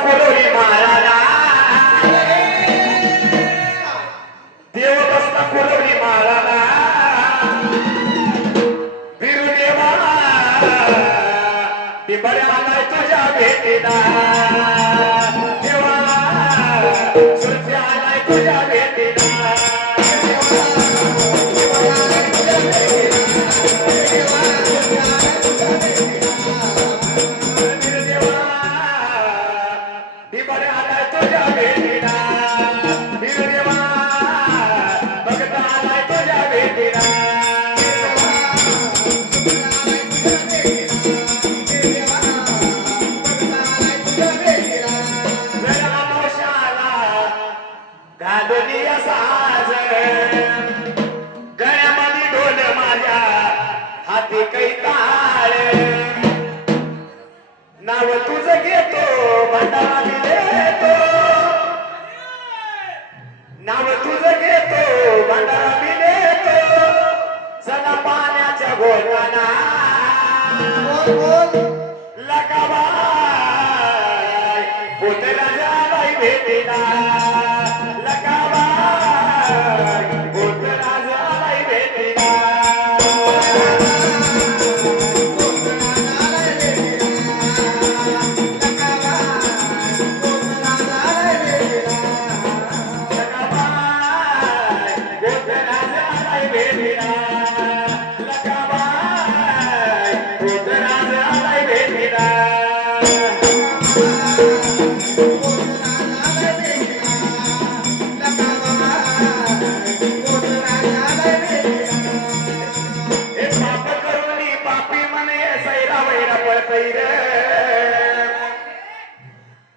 कुलोरी महाराजा देव बसला कुलोरी महाराजा बिरुदेवा बिबड्या आलाय तुझ्या भेटीला देवा सुरती आलाय तुझ्या भेटीला गळ्यामध्ये ढोल माझ्या हाती काही ताळ नाव तुझं घेतो भंडारा मी देतो नाव तुझं घेतो भंडारा मी देतो सदा पाण्याच्या घोटाना लगाबाई पोटला जाबाई भेटीला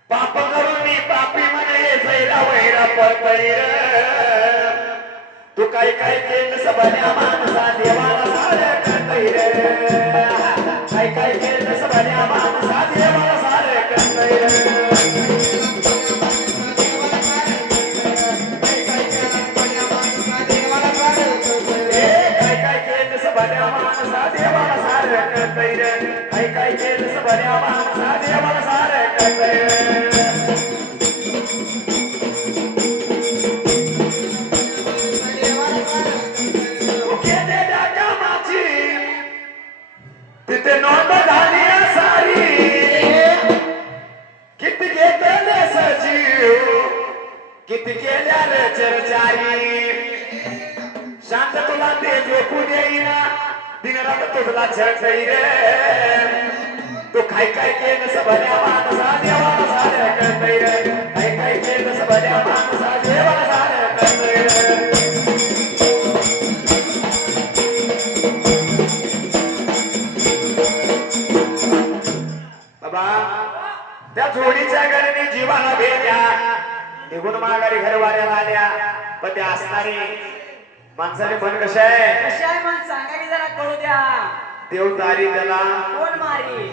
पाप करून पापी म्हणे सैरा वैरा पळपैर तू काय काय केलं सबन्या माणसा देवाला साऱ्या करतैर काय काय केलं सबन्या माणसा देवाला साऱ्या करतैर काय काय केलं सबन्या माणसा देवाला साऱ्या करतैर काय काय केलं सबन्या माणसा देवाला साऱ्या करतैर तिथे नोंद झाली सारी किती घेतले सजीव किती केल्या रे चर्चारी शांत तुला ते झोपू देईना दिनरात तुझला छळछई रे तू काय काय केलं सबन्या माणसा देवाला साऱ्या करतै रे काय काय केलं सबन्या माणसा देवाला साऱ्या करतै रे त्या जोडीच्या गडीने जीवाला भेटल्या निघून माघारी घरवाऱ्याला आल्या पण त्या असणारी माणसाने मन कशा आहे मन सांगा की जरा कळू द्या देव तारी त्याला कोण मारी